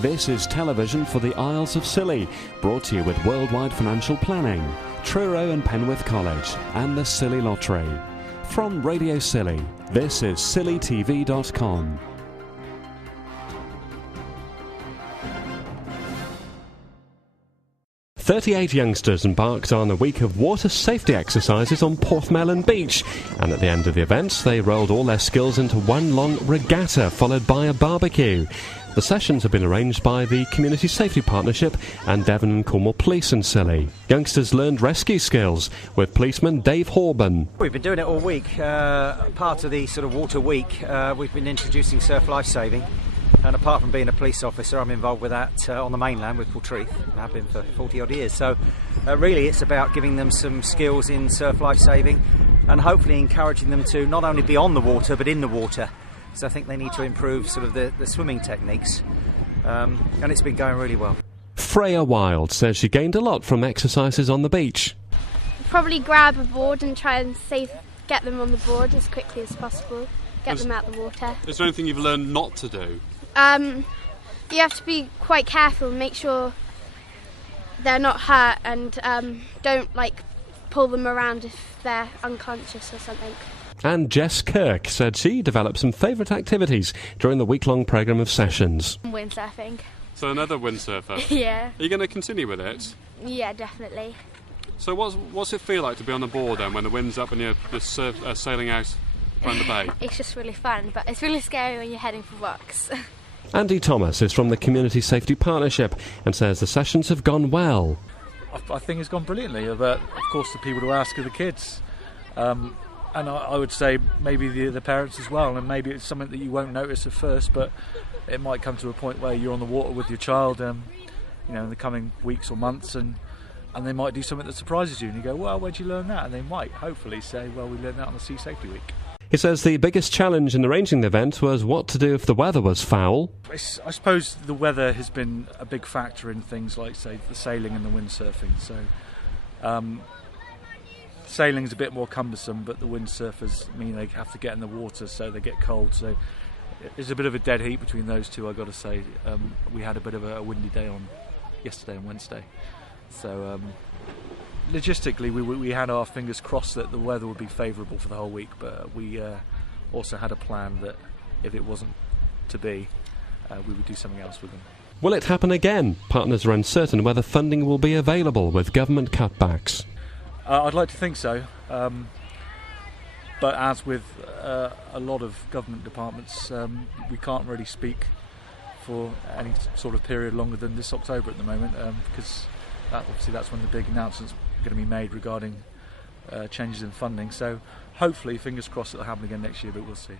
This is television for the Isles of Scilly, brought to you with Worldwide Financial Planning, Truro and Penwith College, and the Scilly Lottery. From Radio Scilly, this is scillytv.com. "38 youngsters embarked on a week of water safety exercises on Porthmelon Beach, and at the end of the events they rolled all their skills into one long regatta followed by a barbecue. The sessions have been arranged by the Community Safety Partnership and Devon and Cornwall Police in Scilly. Youngsters learned rescue skills with policeman Dave Horban. We've been doing it all week. Part of the sort of water week, we've been introducing surf lifesaving. And apart from being a police officer, I'm involved with that on the mainland with Portreath. I have been for 40 odd years. So really it's about giving them some skills in surf lifesaving and hopefully encouraging them to not only be on the water but in the water. So I think they need to improve sort of the swimming techniques, and it's been going really well. Freya Wild says she gained a lot from exercises on the beach. Probably grab a board and try and get them on the board as quickly as possible, get them out the water. Is there anything you've learned not to do? You have to be quite careful and make sure they're not hurt, and don't pull them around if they're unconscious or something. And Jess Kirk said she developed some favourite activities during the week-long programme of sessions. Windsurfing. So another windsurfer? Yeah. Are you going to continue with it? Yeah, definitely. So what's it feel like to be on the board then when the wind's up and you're just sailing out around the bay? It's just really fun, but it's really scary when you're heading for rocks. Andy Thomas is from the Community Safety Partnership and says the sessions have gone well. I think it's gone brilliantly, but of course the people to ask are the kids. And I would say maybe the parents as well, and maybe it's something that you won't notice at first, but it might come to a point where you're on the water with your child, in the coming weeks or months, and they might do something that surprises you, and you go, well, where'd you learn that? And they might hopefully say, well, we learned that on the Sea Safety Week. He says the biggest challenge in arranging the event was what to do if the weather was foul. I suppose the weather has been a big factor in things like, say, the sailing and the windsurfing. So sailing's a bit more cumbersome, but the windsurfers mean they have to get in the water, so they get cold. So there's a bit of a dead heat between those two, I've got to say. We had a bit of a windy day on yesterday and Wednesday. So logistically, we had our fingers crossed that the weather would be favourable for the whole week, but we also had a plan that if it wasn't to be, we would do something else with them. Will it happen again? Partners are uncertain whether funding will be available with government cutbacks. I'd like to think so, but as with a lot of government departments, we can't really speak for any sort of period longer than this October at the moment, because obviously that's when the big announcements are going to be made regarding changes in funding. So hopefully, fingers crossed, it'll happen again next year, but we'll see.